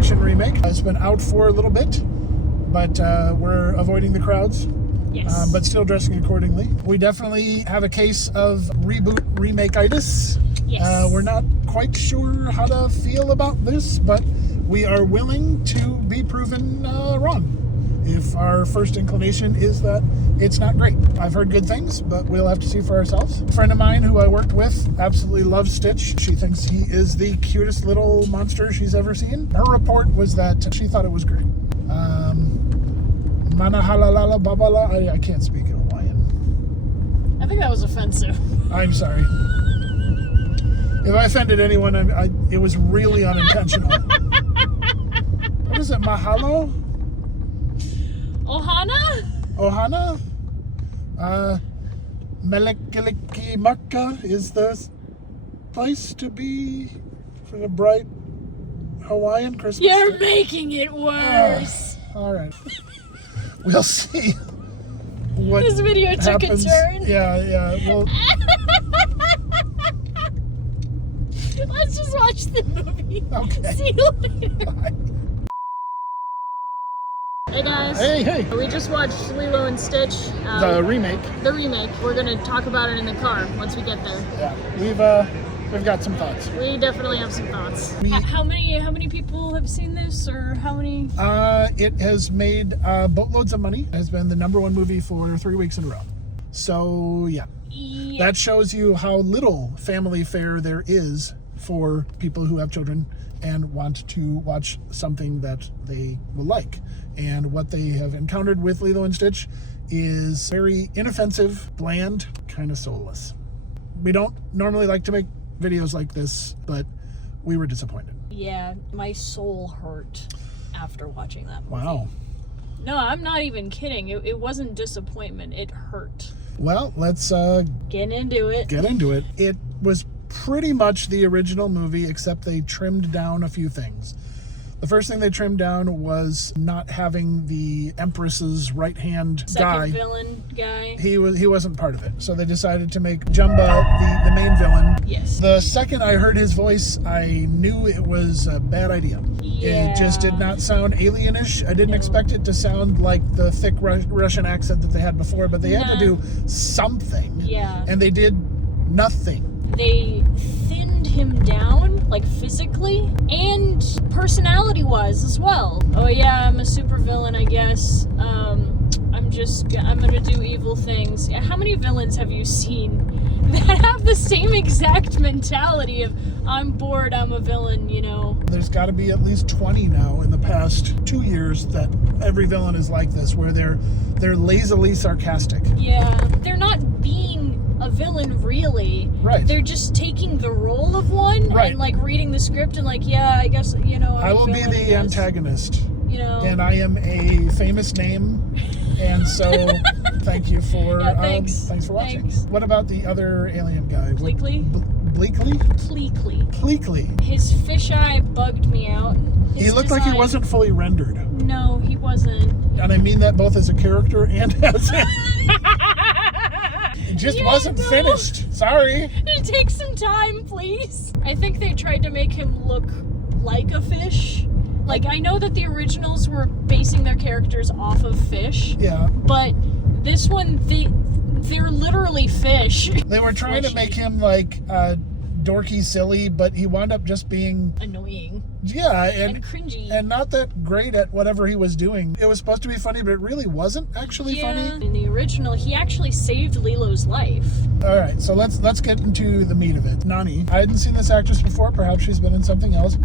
action remake. It's been out for a little bit, but we're avoiding the crowds. Yes. But still dressing accordingly. We definitely have a case of reboot remake-itis. Yes. We're not quite sure how to feel about this, but we are willing to be proven wrong if our first inclination is that it's not great. I've heard good things, but we'll have to see for ourselves. A friend of mine who I worked with absolutely loves Stitch. She thinks he is the cutest little monster she's ever seen. Her report was that she thought it was great. Manahalalala babala. I can't speak in Hawaiian. I think that was offensive. I'm sorry. If I offended anyone, it was really unintentional. What is it? Mahalo? Ohana? Ohana? Melekiliki Maka is the place to be for the bright Hawaiian Christmas. You're making it worse. All right. We'll see what This video took happens. a turn. Yeah. Well, Let's just watch the movie. Okay. See you later. bye. Hey guys. Hey. We just watched Lilo and Stitch. The remake. The remake. We're gonna talk about it in the car once we get there. Yeah. We've got some thoughts. We definitely have some thoughts. We- How many people have seen this, or how many? It has made boatloads of money. It has been the #1 movie for 3 weeks in a row. So yeah. That shows you how little family fare there is for people who have children and want to watch something that they will like. And what they have encountered with Lilo and Stitch is very inoffensive, bland, kind of soulless. We don't normally like to make videos like this, but we were disappointed. Yeah, my soul hurt after watching that movie. Wow. No, I'm not even kidding. It wasn't disappointment. It hurt. Well, let's Get into it. get into it. It was pretty much the original movie, except they trimmed down a few things. The first thing they trimmed down was not having the Empress's right-hand guy. Second villain guy. He wasn't part of it. So they decided to make Jumba the main villain. Yes. The second I heard his voice, I knew it was a bad idea. Yeah. It just did not sound alienish. I didn't expect it to sound like the thick Russian accent that they had before, but they had to do something. Yeah. And they did nothing. They thinned him down, like physically and personality-wise as well. Oh yeah, I'm a supervillain, I guess. I'm gonna do evil things. How many villains have you seen that have the same exact mentality of, I'm bored, I'm a villain, you know? There's got to be at least 20 now in the past 2 years that every villain is like this, where they're lazily sarcastic. Yeah, they're not being a villain really. Right. They're just taking the role of one Right. and like reading the script and like, yeah, I guess, you know, I will be the antagonist. You know. And I am a famous name, and so thank you for thanks for watching. Thanks. What about the other alien guy? Bleakley? Bleakley? Pleakley. His fisheye bugged me out. He looked like he wasn't fully rendered. No, he wasn't. And I mean that both as a character and as a... It just wasn't finished. Sorry. Take some time, please. I think they tried to make him look like a fish. Like, I know that the originals were basing their characters off of fish. Yeah. But this one, they're literally fish. They were trying to make him like dorky, silly, but he wound up just being annoying. Yeah, and cringy. And not that great at whatever he was doing. It was supposed to be funny, but it really wasn't actually funny. In the original, he actually saved Lilo's life. All right, so let's get into the meat of it. Nani. I hadn't seen this actress before. Perhaps she's been in something else.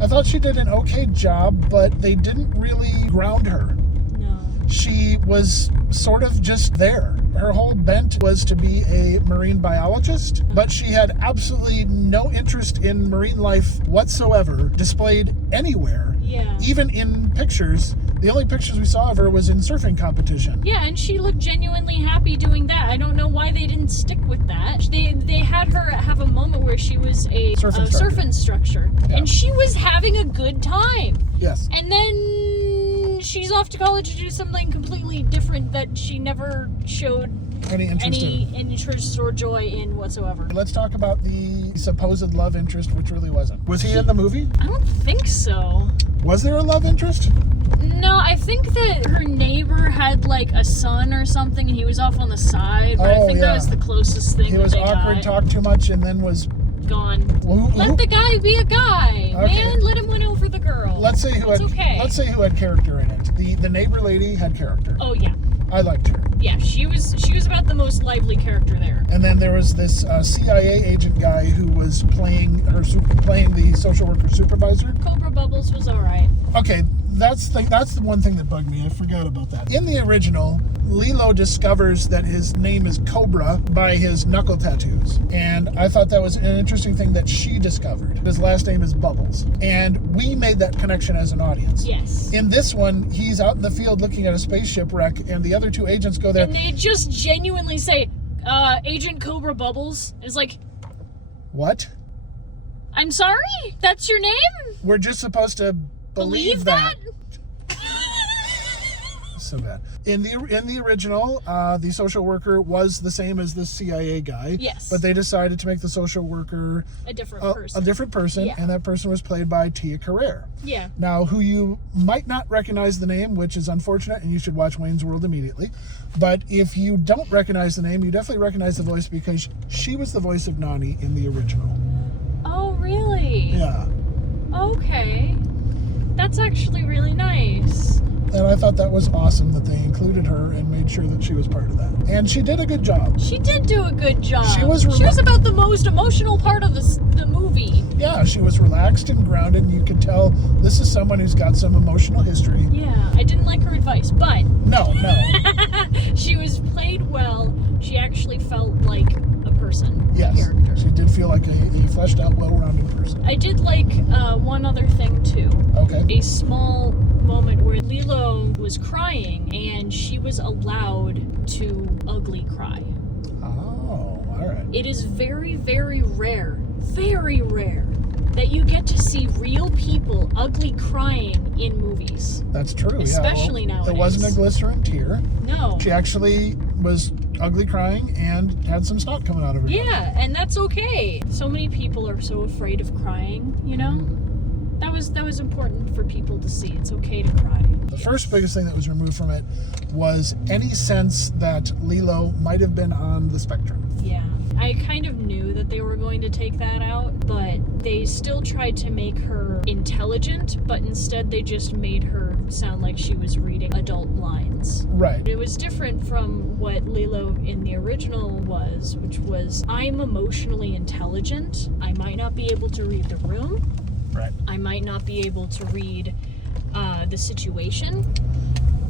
I thought she did an okay job, but they didn't really ground her. No. She was sort of just there. Her whole bent was to be a marine biologist, but she had absolutely no interest in marine life whatsoever, displayed anywhere. Yeah. Even in pictures. The only pictures we saw of her was in surfing competition. Yeah, and she looked genuinely happy doing that. I don't know why they didn't stick with that. They had her have a moment where she was a surf instructor, yeah. And she was having a good time. Yes. And then she's off to college to do something completely different that she never showed any interest or joy in whatsoever. Let's talk about the supposed love interest, which really wasn't. Was he in the movie? I don't think so. Was there a love interest? No, I think that her neighbor had like a son or something, and he was off on the side. But I think that was the closest thing. He was awkward, talked too much, and then was gone. Let the guy be a guy, okay. Man. Let him win over the girl. Let's say who had character in it. The neighbor lady had character. Oh yeah. I liked her. Yeah, she was about the most lively character there. And then there was this CIA agent guy who was playing the social worker supervisor. Cobra Bubbles was all right. Okay, that's the one thing that bugged me. I forgot about that. In the original, Lilo discovers that his name is Cobra by his knuckle tattoos. And I thought that was an interesting thing that she discovered. His last name is Bubbles. And we made that connection as an audience. Yes. In this one, he's out in the field looking at a spaceship wreck, and the other two agents go there. And they just genuinely say, Agent Cobra Bubbles. It's like... What? I'm sorry? That's your name? We're just supposed to believe that? So bad. In the original, the social worker was the same as the CIA guy. Yes. But they decided to make the social worker a different person. Yeah. And that person was played by Tia Carrere. Yeah. Now, who you might not recognize the name, which is unfortunate, and you should watch Wayne's World immediately. But if you don't recognize the name, you definitely recognize the voice because she was the voice of Nani in the original. Oh, really? Yeah. Okay. That's actually really nice. And I thought that was awesome that they included her and made sure that she was part of that. And she did a good job. She did do a good job. She was about the most emotional part of the movie. Yeah, she was relaxed and grounded. And you could tell this is someone who's got some emotional history. Yeah, I didn't like her advice, but... No. She was played well. She actually felt like a person. Yes, a character. She did feel like a fleshed out, well-rounded person. I did like one other thing, too. Okay. A small moment where Lilo was crying and she was allowed to ugly cry. Oh, all right. It is very, very rare that you get to see real people ugly crying in movies. That's true. Especially nowadays. It wasn't a glycerin tear. No. She actually was ugly crying and had some snot coming out of her. Yeah, and that's okay. So many people are so afraid of crying, you know? That was important for people to see. It's okay to cry. The first biggest thing that was removed from it was any sense that Lilo might have been on the spectrum. Yeah. I kind of knew that they were going to take that out, but they still tried to make her intelligent, but instead they just made her sound like she was reading adult lines. Right. It was different from what Lilo in the original was, which was, I'm emotionally intelligent. I might not be able to read the room. Right. I might not be able to read the situation,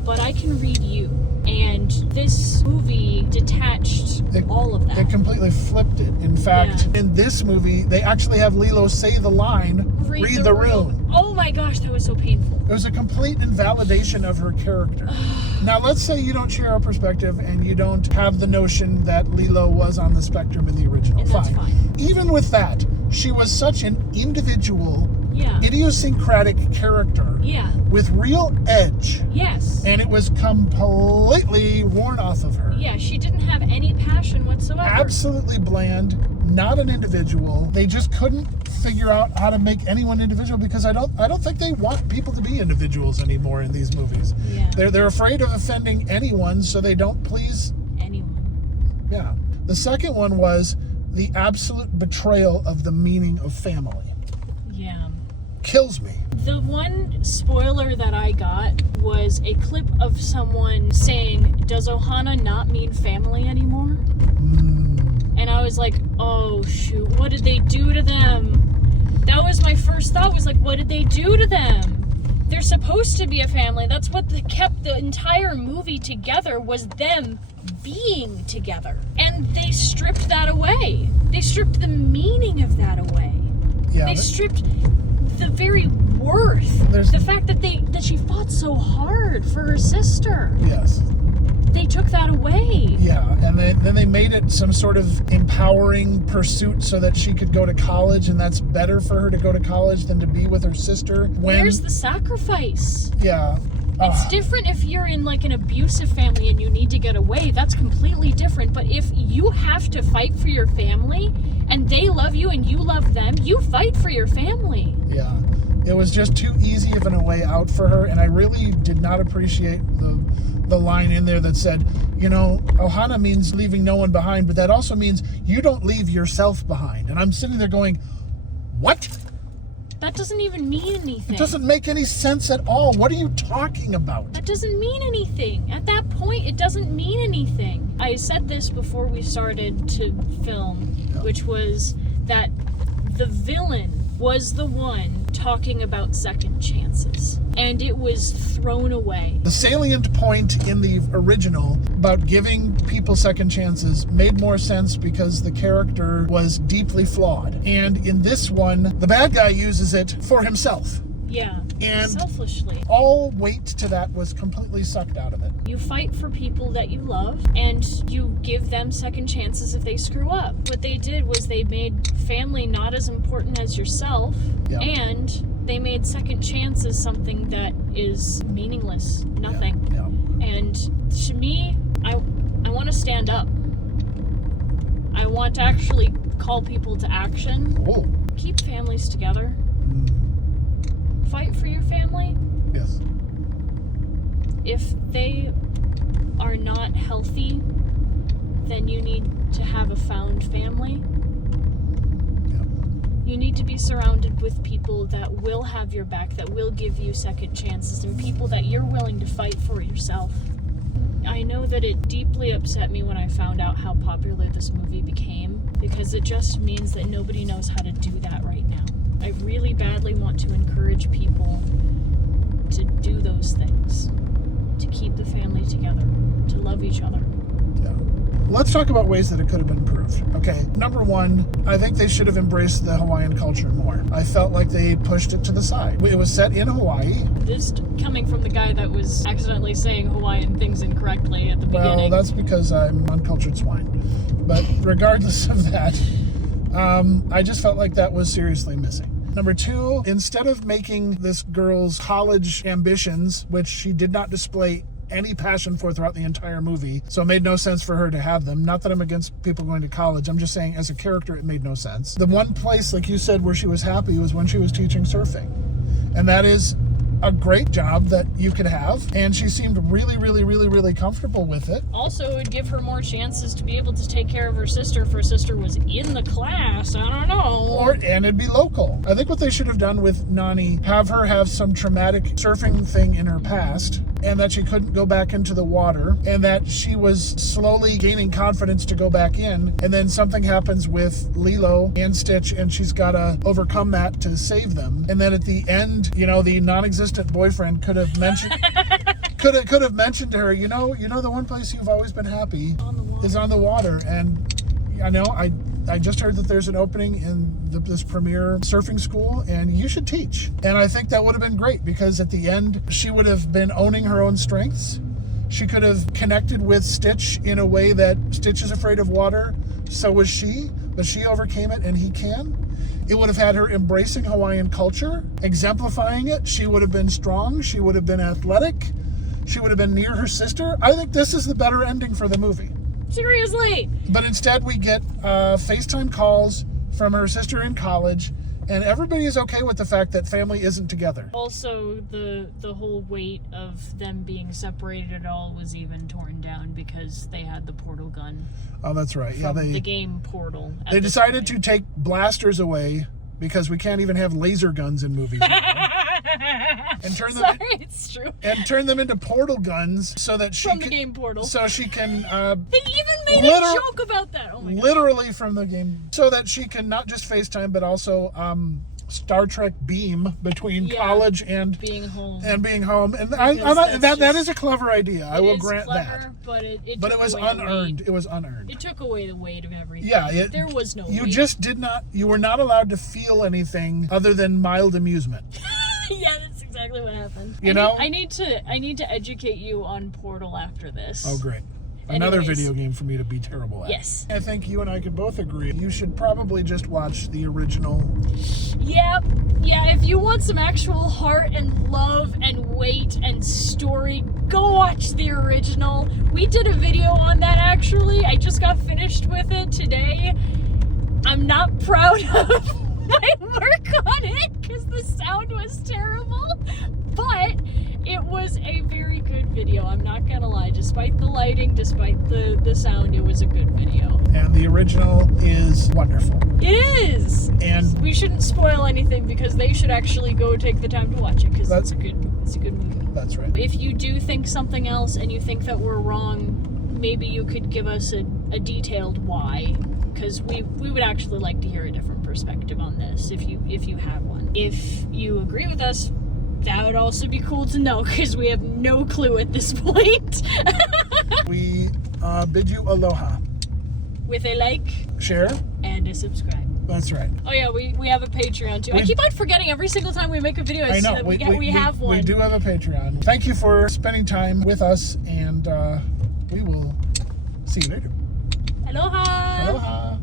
but I can read you. And this movie detached all of that. It completely flipped it. In fact, in this movie, they actually have Lilo say the line, read the room. Oh my gosh, that was so painful. It was a complete invalidation of her character. Now, let's say you don't share our perspective and you don't have the notion that Lilo was on the spectrum in the original. And that's fine. Even with that, she was such an individual, idiosyncratic character with real edge. Yes. And it was completely worn off of her. Yeah, she didn't have any passion whatsoever. Absolutely bland, not an individual. They just couldn't figure out how to make anyone individual because I don't think they want people to be individuals anymore in these movies. Yeah. They're afraid of offending anyone, so they don't please anyone. Yeah. The second one was the absolute betrayal of the meaning of family. Yeah. Kills me. The one spoiler that I got was a clip of someone saying, does Ohana not mean family anymore? And I was like, oh shoot, what did they do to them? That was my first thought, was like, what did they do to them? They're supposed to be a family. That's what kept the entire movie together, was them being together. And they stripped that away. They stripped the meaning of that away. Yeah, they stripped the very worth. The fact that she fought so hard for her sister. Yes. They took that away. Yeah, and then they made it some sort of empowering pursuit so that she could go to college, and that's better for her to go to college than to be with her sister. Where's the sacrifice? Yeah. It's different if you're in like an abusive family and you need to get away. That's completely different. But if you have to fight for your family and they love you and you love them, you fight for your family. Yeah. It was just too easy of a way out for her, and I really did not appreciate the line in there that said, you know, Ohana means leaving no one behind, but that also means you don't leave yourself behind. And I'm sitting there going, what? That doesn't even mean anything. It doesn't make any sense at all. What are you talking about? That doesn't mean anything. At that point, it doesn't mean anything. I said this before we started to film, which was that the villain was the one talking about second chances, and it was thrown away. The salient point in the original about giving people second chances made more sense because the character was deeply flawed. And in this one, the bad guy uses it for himself. Yeah, and selfishly. All weight to that was completely sucked out of it. You fight for people that you love, and you give them second chances if they screw up. What they did was they made family not as important as yourself, and they made second chances something that is meaningless, nothing. And to me, I want to stand up. I want to actually call people to action. Oh. Keep families together. Fight for your family. Yes. If they are not healthy, then you need to have a found family. You need to be surrounded with people that will have your back, that will give you second chances, and people that you're willing to fight for yourself. I know that it deeply upset me when I found out how popular this movie became, because it just means that nobody knows how to do that right now. I really badly want to encourage people to do those things, to keep the family together, to love each other. Yeah. Let's talk about ways that it could have been improved. Okay, number one, I think they should have embraced the Hawaiian culture more. I felt like they pushed it to the side. It was set in Hawaii. This coming from the guy that was accidentally saying Hawaiian things incorrectly at the beginning. Well, that's because I'm uncultured swine. But regardless of that, I just felt like that was seriously missing. Number two, instead of making this girl's college ambitions, which she did not display any passion for throughout the entire movie, so it made no sense for her to have them. Not that I'm against people going to college. I'm just saying as a character, it made no sense. The one place, like you said, where she was happy was when she was teaching surfing. And that is a great job that you could have, and she seemed really, really, really, really comfortable with it. Also, it would give her more chances to be able to take care of her sister if her sister was in the class. I don't know. And it'd be local. I think what they should have done with Nani, have her have some traumatic surfing thing in her past, and that she couldn't go back into the water, and that she was slowly gaining confidence to go back in, and then something happens with Lilo and Stitch, and she's got to overcome that to save them. And then at the end, you know, the non-existent boyfriend could have mentioned could have mentioned to her, you know the one place you've always been happy is on the water. And I know I just heard that there's an opening in this premier surfing school, and you should teach. And I think that would have been great, because at the end she would have been owning her own strengths. She could have connected with Stitch in a way that Stitch is afraid of water, so was she, but she overcame it and he can. It would have had her embracing Hawaiian culture, exemplifying it. She would have been strong. She would have been athletic. She would have been near her sister. I think this is the better ending for the movie. Seriously. But instead we get FaceTime calls from her sister in college, and everybody is okay with the fact that family isn't together. Also, the whole weight of them being separated at all was even torn down because they had the portal gun. Oh, that's right. From the game Portal. They decided to take blasters away because we can't even have laser guns in movies. And turn them it's true. And turn them into portal guns so that she from the game Portal. So she can they even made a joke about that. Oh my God. Literally from the game, so that she can not just FaceTime but also Star Trek beam between college and being home. And that is a clever idea. I will grant that. But it was unearned. It was unearned. It took away the weight of everything. Yeah, there was no You weight. just did not. You were not allowed to feel anything other than mild amusement. Yeah, that's exactly what happened. I need to educate you on Portal after this. Oh, great. Another Anyways. video game for me to be terrible at. Yes. I think you and I could both agree you should probably just watch the original. Yeah, if you want some actual heart and love and weight and story, go watch the original. We did a video on that actually. I just got finished with it today. I'm not proud of my work on it because the sound was terrible, but it was a very good video. I'm not gonna lie. Despite the lighting, despite the sound, it was a good video. And the original is wonderful. It is! And We shouldn't spoil anything because they should actually go take the time to watch it because it's a good movie. that's right. If you do think something else and you think that we're wrong, maybe you could give us a detailed why, because we would actually like to hear a different perspective on this if you have one. If you agree with us, that would also be cool to know because we have no clue at this point. We bid you aloha. With a like, Share. and a subscribe. That's right. Oh yeah, we have a Patreon too. I keep on forgetting every single time we make a video. I know. We have one. We do have a Patreon. Thank you for spending time with us, and we will see you later. Aloha. Aloha.